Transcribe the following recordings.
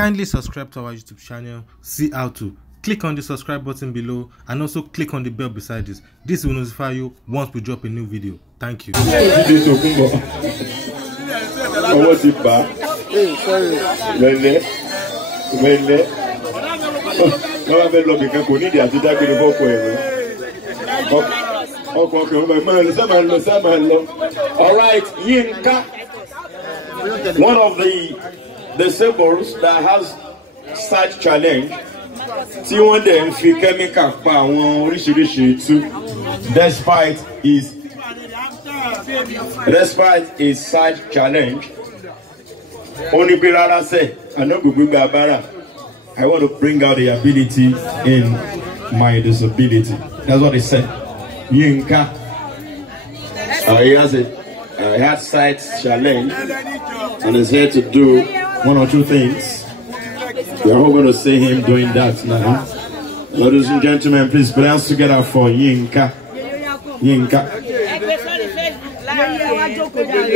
Kindly subscribe to our YouTube channel, see how to. Click on the subscribe button below and also click on the bell beside this. This will notify you once we drop a new video. Thank you. Alright, Yinka, one of the symbols that has such challenge. See one day if you chemical pa won oríṣiríṣi too, despite is such challenge. Only Birara say, I know I want to bring out the ability in my disability. That's what he said. Yinka. He has it. He had sight challenge and is here to do one or two things. We are all going to see him doing that now. Ladies and gentlemen, please put hands together for Yinka. Yinka.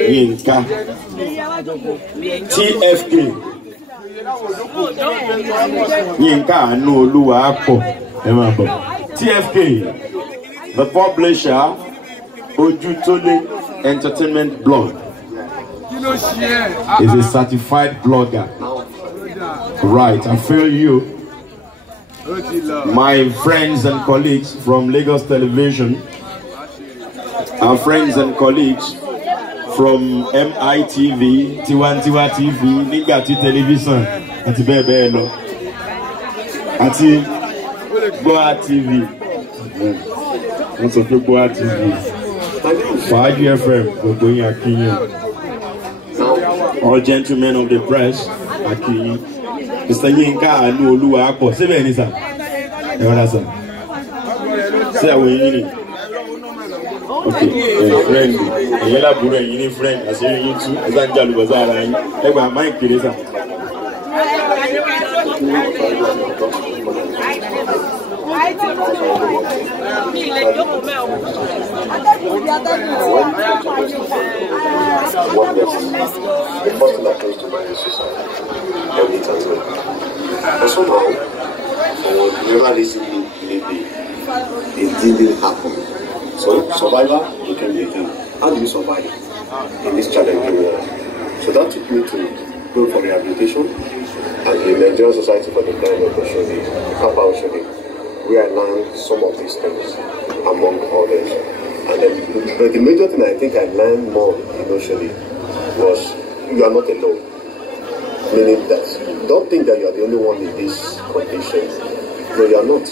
Yinka. TFK. Yinka no Oluwapo. TFK. The publisher Ojutole Entertainment Blog is a certified blogger. Right, I feel you. My friends and colleagues from Lagos Television, our friends and colleagues from MITV, Tiwantiwa TV, Ligati Television, Ati Bebelo, Ati Boa TV. What's up, Boa TV? 5 FM, all gentlemen of the press, Aki, Mr. Yinka and Oluwapo. Say me anything. You understand? Say I will. Okay, friend. Yela buru yini friend. I say you too. Azanja lubazara yin. Egba mind kiresa. The first thing that comes to mind is suicide. Every time. But somehow, never listening maybe it didn't happen. So survivor became the thing. How do you survive in this challenging world? So that took me to go for rehabilitation and the Nigerian Society for the Blind of Oshodi, Papa Oshodi, where I learned some of these things, among others. And then, but the major thing I think I learned more in Oshodi was you are not alone. Meaning that don't think that you are the only one in this condition. No, you are not.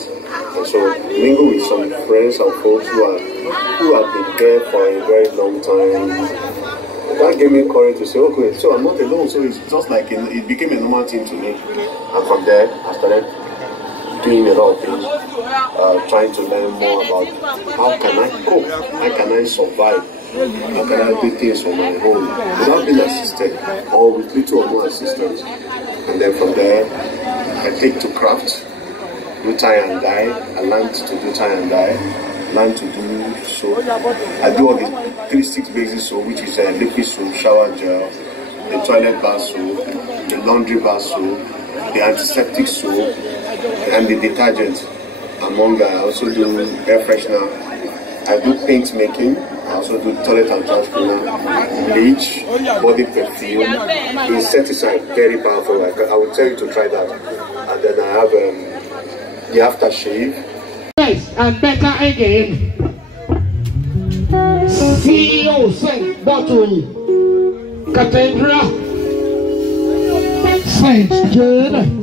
And so mingle with some friends and folks who have been there for a very long time. That gave me courage to say, okay, so I'm not alone. So it's just like it became a normal thing to me. And from there, I started doing a lot of things, trying to learn more about how can I cope, how can I survive, how can I do things on my own without being assisted or with little or no assistance. And then from there, I take to craft, do tie and dye. I learned to do tie and dye, learned to do soap. I do all the 3-6 basic soap, which is a liquid soap, shower gel, the toilet bar soap, the laundry bar soap, the antiseptic soap, and the detergent. Among that, I also do air freshener. I do paint making. I also do toilet and trash cleaner, bleach, body perfume, insecticide, very powerful. I will tell you to try that. And then I have the aftershave. Yes, and better again. CEO St. Bottle Cathedral St. John.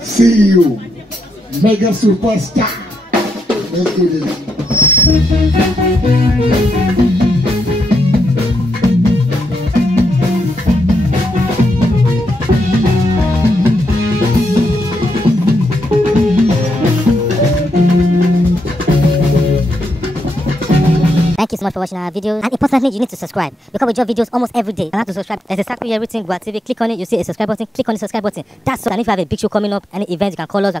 CEO, Mega Superstar. Let's do this. Thank you so much for watching our videos, and importantly you need to subscribe because we drop videos almost every day. And how to subscribe? There's exactly everything. Go TV, click on it, you see a subscribe button, click on the subscribe button. That's so. And if you have a big show coming up, any event, you can call us.